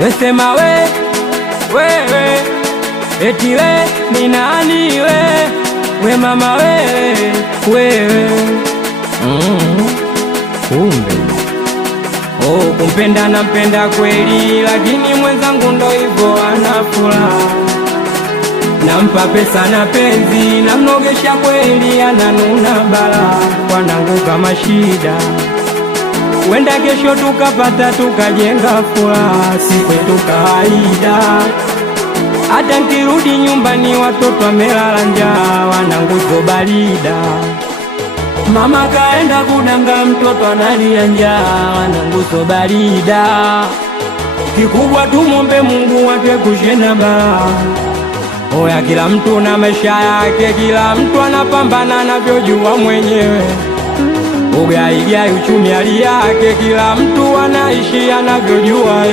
We sema wewe eti we ni nani we mama wewe kumbe kumpenda nampenda kweli, lakini mwenzangu ndo hivyo anafula. Nampa pesa na penzi, namnogesha kweli, ananuna bala. Wanangu kama shida, wenda kesho tukapata tukajenga furaha, si kwetu kawaida. Hata nkirudi nyumbani watoto wamelala njaa, wanangu zobalida. Mama kaenda kudanga, mtoto analia njaa, wanangu zobalida. Kikubwa tumombe Mungu wake kushena bala. Oya, kila mtu na maisha yake, kila mtu anapambana anavyojua mwenyewe. Ugaigai uchumi hali yake, kila mtu anaishi anavyojua